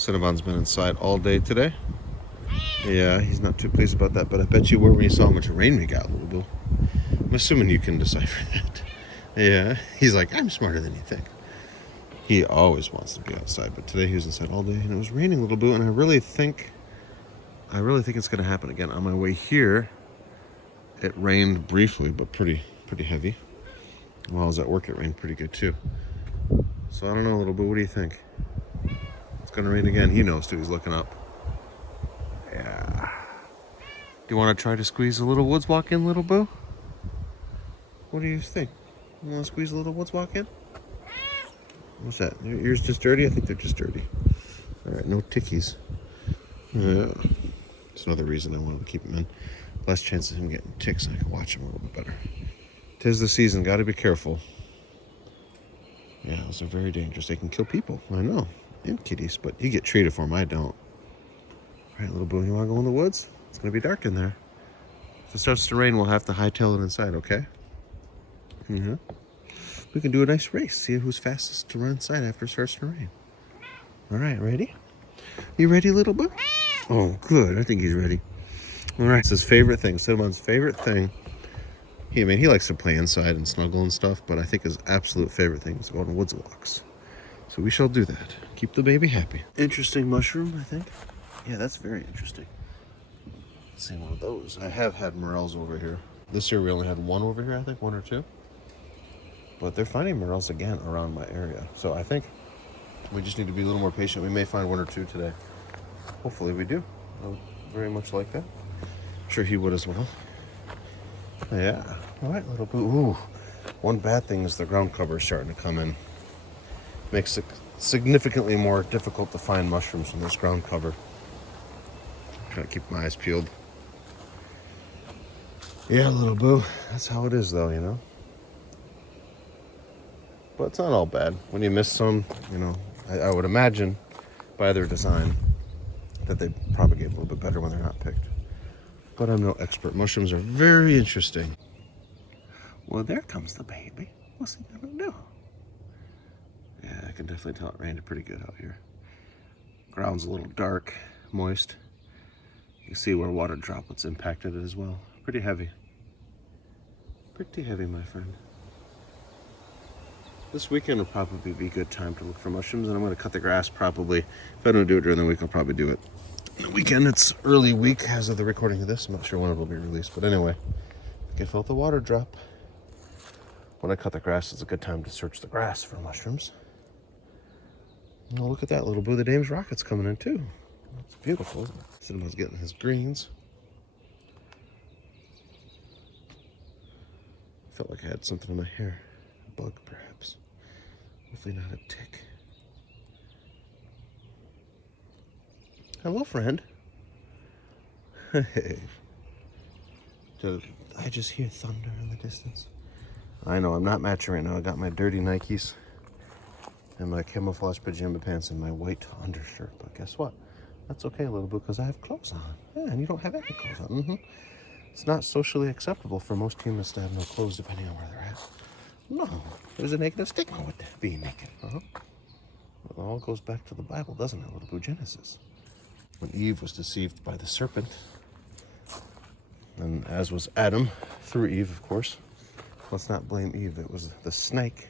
Cinnabon's been inside all day today. Yeah, he's not too pleased about that, but I bet you were when you saw how much rain we got, little boo. I'm assuming you can decipher that. Yeah, he's like, I'm smarter than you think. He always wants to be outside, but today he was inside all day, and it was raining, little boo, and I really think it's going to happen again. On my way here, it rained briefly, but pretty heavy. While I was at work, it rained pretty good too. So I don't know, little boo, what do you think? It's going to rain again. He knows too, he's looking up. Yeah. Do you want to try to squeeze a little woods walk in, little boo? What do you think? You want to squeeze a little woods walk in? What's that? Your ears just dirty? I think they're just dirty. All right, no tickies. Yeah. That's another reason I wanted to keep him in. Less chance of him getting ticks, and I can watch him a little bit better. 'Tis the season. Got to be careful. Yeah, those are very dangerous. They can kill people. I know. And kitties, but you get treated for them. I don't. All right, little boo, you want to go in the woods? It's going to be dark in there. If it starts to rain, we'll have to hightail it inside, okay? Mm-hmm. We can do a nice race. See who's fastest to run inside after it starts to rain. All right, ready? You ready, little boo? Oh, good. I think he's ready. All right. It's his favorite thing. Cinnabon's favorite thing. He likes to play inside and snuggle and stuff, but I think his absolute favorite thing is to go on woods walks. So we shall do that. Keep the baby happy. Interesting mushroom, I think. Yeah, that's very interesting. Let's see one of those. I have had morels over here. This year we only had one over here, I think, one or two. But they're finding morels again around my area. So I think we just need to be a little more patient. We may find one or two today. Hopefully we do. I would very much like that. I'm sure he would as well. Yeah. All right, little boo. Ooh. One bad thing is the ground cover is starting to come in. Makes it significantly more difficult to find mushrooms in this ground cover. Trying to keep my eyes peeled. Yeah, little boo. That's how it is, though, you know. But it's not all bad. When you miss some, you know, I would imagine by their design that they propagate a little bit better when they're not picked. But I'm no expert. Mushrooms are very interesting. Well, there comes the baby. What's he gonna do? Yeah, I can definitely tell it rained pretty good out here. Ground's a little dark, moist. You can see where water droplets impacted it as well. Pretty heavy. Pretty heavy, my friend. This weekend will probably be a good time to look for mushrooms, and I'm going to cut the grass probably. If I don't do it during the week, I'll probably do it the weekend. It's early week as of the recording of this. I'm not sure when it will be released, but anyway, I can feel the water drop. When I cut the grass, it's a good time to search the grass for mushrooms. Oh, look at that, little boo. The dame's rocket's coming in too. It's beautiful, isn't it? Cinnabon's getting his greens. Felt like I had something in my hair. A bug, perhaps. Hopefully not a tick. Hello, friend. Hey. Did I just hear thunder in the distance? I know, I'm not matching right now. I got my dirty Nikes and my camouflage pajama pants and my white undershirt. But guess what? That's okay, little bit, because I have clothes on. Yeah, and you don't have any clothes on. Mm-hmm. It's not socially acceptable for most humans to have no clothes, depending on where they're at. No, there's a negative stigma with being naked. Well, it all goes back to the Bible, doesn't it, little boo? Genesis. When Eve was deceived by the serpent, and as was Adam, through Eve, of course. Let's not blame Eve. It was the snake.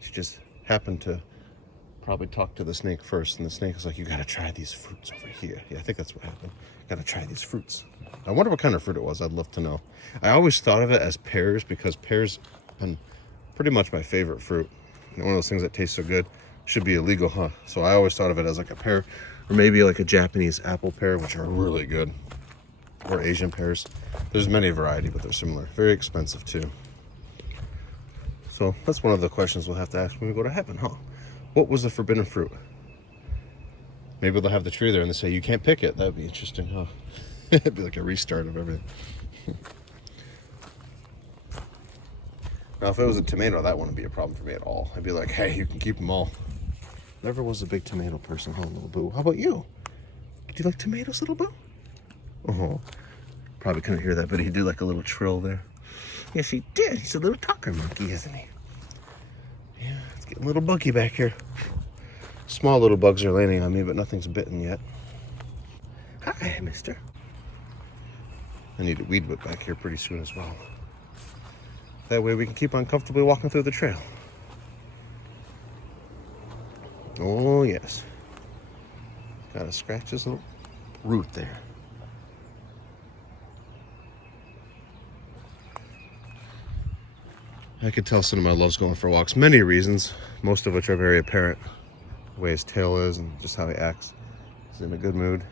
She just happened to probably talk to the snake first, and the snake was like, you gotta try these fruits over here. Yeah, I think that's what happened. Gotta try these fruits. I wonder what kind of fruit it was. I'd love to know. I always thought of it as pears, because pears have been pretty much my favorite fruit. One of those things that tastes so good. Should be illegal, huh? So I always thought of it as like a pear, or maybe like a Japanese apple pear, which are really good. Or Asian pears. There's many variety, but they're similar. Very expensive too. So that's one of the questions we'll have to ask when we go to heaven, huh? What was the forbidden fruit? Maybe they'll have the tree there and they say, you can't pick it. That would be interesting, huh? It'd be like a restart of everything. Now, if it was a tomato, that wouldn't be a problem for me at all. I'd be like, hey, you can keep them all. Never was a big tomato person, huh, little boo? How about you? Do you like tomatoes, little boo? Oh, probably couldn't hear that, but he did like a little trill there. Yes, he did. He's a little talker monkey, isn't he? Yeah, it's getting a little buggy back here. Small little bugs are landing on me, but nothing's bitten yet. Hi, mister. I need a weed whip back here pretty soon as well. That way we can keep on comfortably walking through the trail. Oh, yes. Gotta scratch this little root there. I could tell Cinnabon loves going for walks. Many reasons, most of which are very apparent. The way his tail is and just how he acts. He's in a good mood.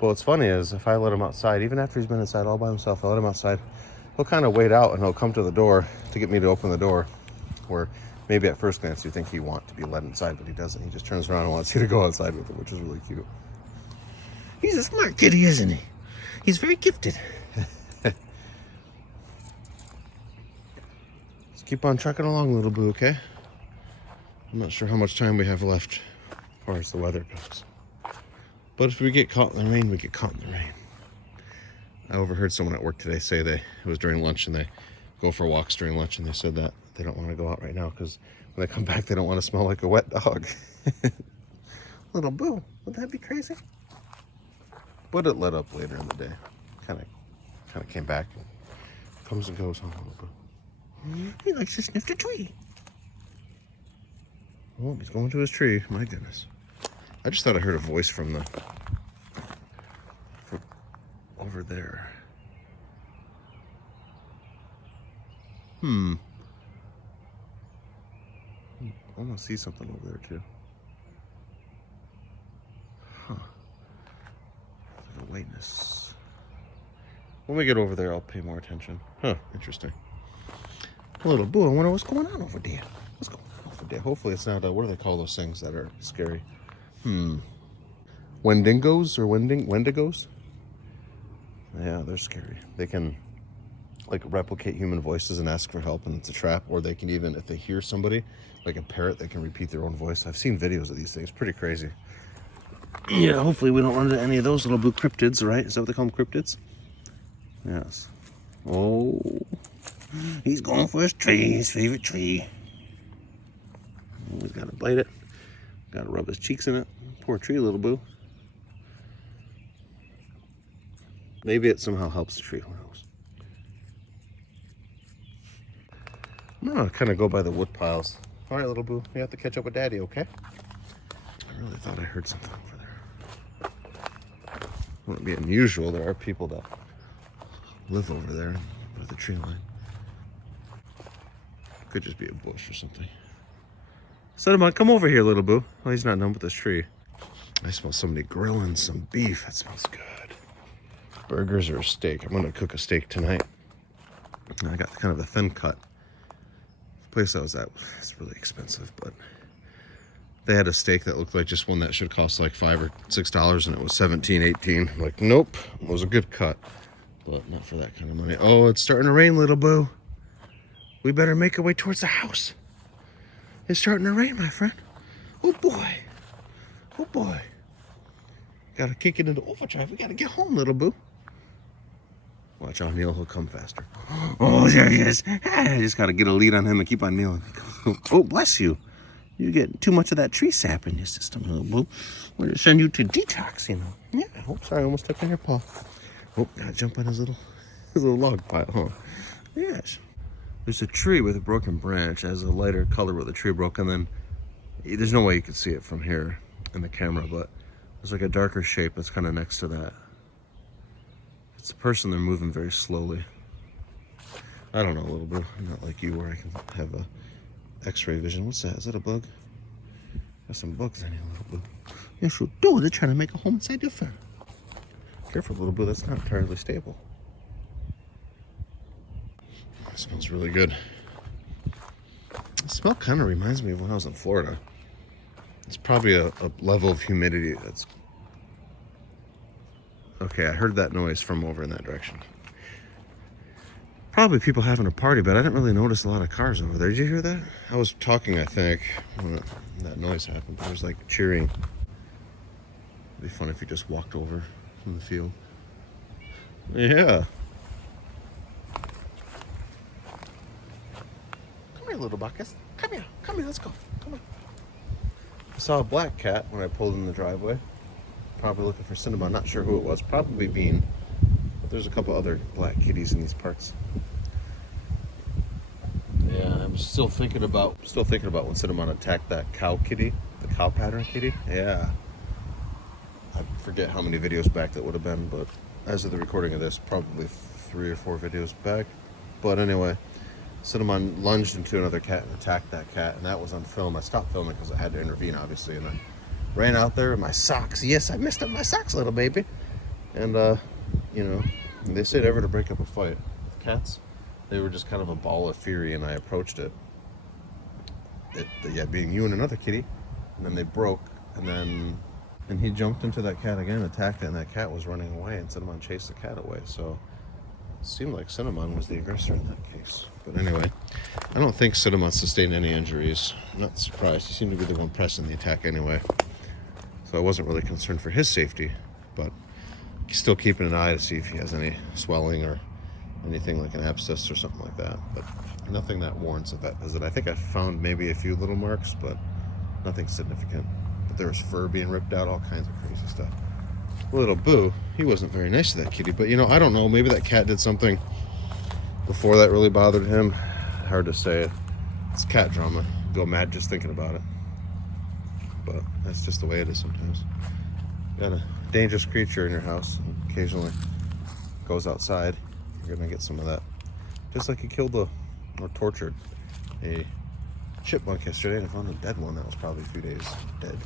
But what's funny is if I let him outside, even after he's been inside all by himself, I let him outside, he'll kind of wait out and he'll come to the door to get me to open the door. Where maybe at first glance you think he wants to be let inside, but he doesn't. He just turns around and wants you to go outside with him, which is really cute. He's a smart kitty, isn't he? He's very gifted. Let's keep on trucking along, little boo, okay? I'm not sure how much time we have left as far as the weather goes. But if we get caught in the rain, we get caught in the rain. I overheard someone at work today say it was during lunch and they go for walks during lunch and they said that they don't want to go out right now because when they come back they don't want to smell like a wet dog. Little boo, would that be crazy? But it let up later in the day. Kind of came back and comes and goes, huh, little boo? He likes to sniff the tree. Oh, he's going to his tree. My goodness. I just thought I heard a voice from over there. I want to see something over there too. Huh. There's a whiteness. When we get over there, I'll pay more attention. Huh, interesting. A little boo, I wonder what's going on over there. What's going on over there? Hopefully it's not, what do they call those things that are scary? Wendigos or Wendigos? Yeah, they're scary. They can like replicate human voices and ask for help and it's a trap, or they can even, if they hear somebody, like a parrot, they can repeat their own voice. I've seen videos of these things, pretty crazy. Yeah, hopefully we don't run into any of those little blue cryptids, right? Is that what they call them, cryptids? Yes. Oh, he's going for his tree, his favorite tree. Oh, he's gotta bite it. Gotta rub his cheeks in it. Poor tree, little boo. Maybe it somehow helps the tree, who knows? I'm gonna kind of go by the wood piles. All right, little boo, you have to catch up with daddy, okay? I really thought I heard something over there. Wouldn't be unusual. There are people that live over there by the tree line. Could just be a bush or something. Cinnabon, come over here, little boo. Oh, he's not done with this tree. I smell somebody grilling some beef. That smells good. Burgers or a steak. I'm gonna cook a steak tonight. I got kind of a thin cut. The place I was at, it's really expensive, but they had a steak that looked like just one that should cost like $5 or $6 and it was $17, $18. I'm like, nope, it was a good cut, but not for that kind of money. Oh, it's starting to rain, little boo. We better make our way towards the house. It's starting to rain, my friend. Oh boy. Oh boy. Gotta kick it into overdrive. We gotta get home, little boo. Watch out, Neil. He'll come faster. Oh, there he is. I just gotta get a lead on him and keep on kneeling. Oh, bless you. You get too much of that tree sap in your system, little boo. We're gonna send you to detox, you know. Yeah. Oh, sorry. I almost stepped on your paw. Oh, gotta jump on his little log pile, huh? Yes. There's a tree with a broken branch. It has a lighter color where the tree broke, and then there's no way you can see it from here in the camera, but there's like a darker shape that's kind of next to that. It's a person. They're moving very slowly. I don't know, little bit. I'm not like you where I can have a x-ray vision. What's that? Is that a bug? Got some bugs in here, little boo. Yes, you do. They're trying to make a home inside your fur. Careful, little boo. That's not entirely stable. It smells really good. The smell kind of reminds me of when I was in Florida. It's probably a level of humidity that's... Okay, I heard that noise from over in that direction. Probably people having a party, but I didn't really notice a lot of cars over there. Did you hear that? I was talking, I think, when that noise happened. There was like cheering. It'd be fun if you just walked over from the field. Yeah. Come here, little Bacchus. Come here, let's go. Come on. saw a black cat when I pulled in the driveway. Probably looking for Cinnabon. Not sure who it was. Probably Bean. But there's a couple other black kitties in these parts. Yeah, I'm still thinking about when Cinnamon attacked that cow kitty, the cow pattern kitty. Yeah, I forget how many videos back that would have been, but as of the recording of this, probably 3 or 4 videos back. But anyway, Cinnamon lunged into another cat and attacked that cat, and that was on film. I stopped filming because I had to intervene, obviously, and I ran out there in my socks. Yes, I messed up my socks, little baby. And you know, they say never to break up a fight. Cats, they were just kind of a ball of fury, and I approached it. Yeah, being you and another kitty, and then they broke, and he jumped into that cat again, attacked it, and that cat was running away, and Cinnamon chased the cat away. So it seemed like Cinnamon was the aggressor in that case. But anyway, I don't think Cinnamon sustained any injuries. I'm not surprised. He seemed to be the one pressing the attack anyway. So I wasn't really concerned for his safety, but still keeping an eye to see if he has any swelling or anything like an abscess or something like that. But nothing that warrants of that visit. I think I found maybe a few little marks, but nothing significant. But there was fur being ripped out, all kinds of crazy stuff. Little Boo, he wasn't very nice to that kitty, but you know, I don't know, maybe that cat did something before that really bothered him. Hard to say. It's cat drama. Go mad just thinking about it. But that's just the way it is sometimes. Got a dangerous creature in your house, and occasionally goes outside, you're gonna get some of that. Just like he killed or tortured a chipmunk yesterday, and I found a dead one that was probably a few days dead.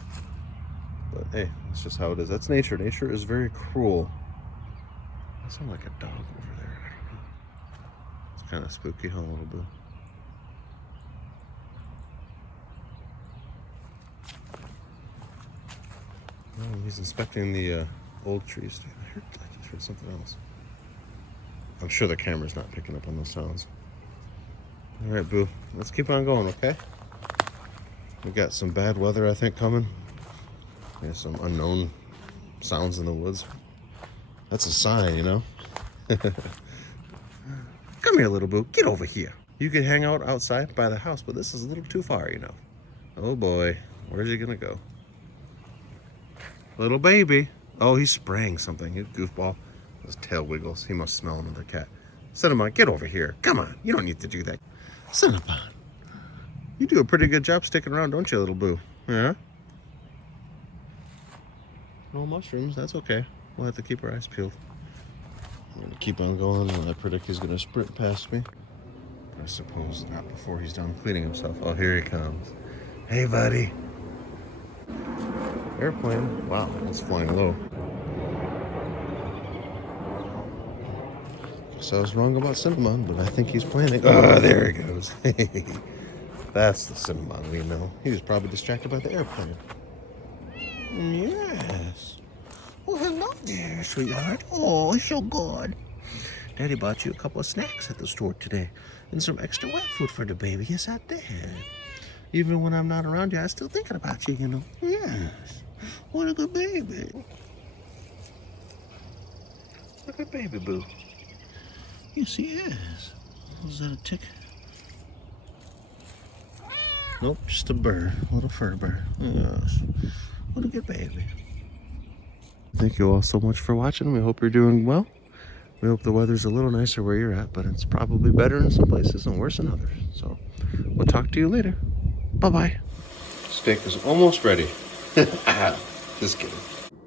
But hey, that's just how it is. That's nature. Nature is very cruel. I sound like a dog over there. I don't know. It's kind of spooky, huh, a little bit. Oh, he's inspecting the old trees. I just heard something else. I'm sure the camera's not picking up on those sounds. All right, Boo. Let's keep on going, okay? We got some bad weather, I think, coming. There's some unknown sounds in the woods. That's a sign, you know? Come here, little Boo. Get over here. You could hang out outside by the house, but this is a little too far, you know. Oh, boy. Where's he gonna go? Little baby. Oh, he's spraying something. You goofball. His tail wiggles. He must smell another cat. Cinnabon, get over here. Come on. You don't need to do that. Cinnabon. You do a pretty good job sticking around, don't you, little Boo? Yeah? No mushrooms. That's okay. We'll have to keep our eyes peeled. I'm going to keep on going, and I predict he's going to sprint past me. But I suppose not before he's done cleaning himself. Oh, here he comes. Hey, buddy. Airplane. Wow, it's flying low. Guess I was wrong about Cinnabon, but I think he's planning. Oh, there he goes. That's the Cinnabon we know. He was probably distracted by the airplane. Yes. Oh, hello there, sweetheart. Oh, so good. Daddy bought you a couple of snacks at the store today and some extra wet food for the baby. Yes, I did. Even when I'm not around you, I'm still thinking about you, you know. Yes. What a good baby. Look at baby Boo. Yes, he is. Was that a tick? Nope, just a bird. A little fur bird. Yes. What a good baby. Thank you all so much for watching. We hope you're doing well. We hope the weather's a little nicer where you're at, but it's probably better in some places and worse in others. So we'll talk to you later. Bye-bye. Steak is almost ready. Just kidding.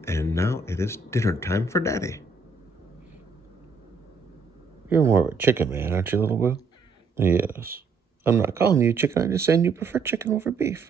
And now it is dinner time for Daddy. You're more of a chicken man, aren't you, little Boo? Yes. I'm not calling you chicken. I'm just saying you prefer chicken over beef.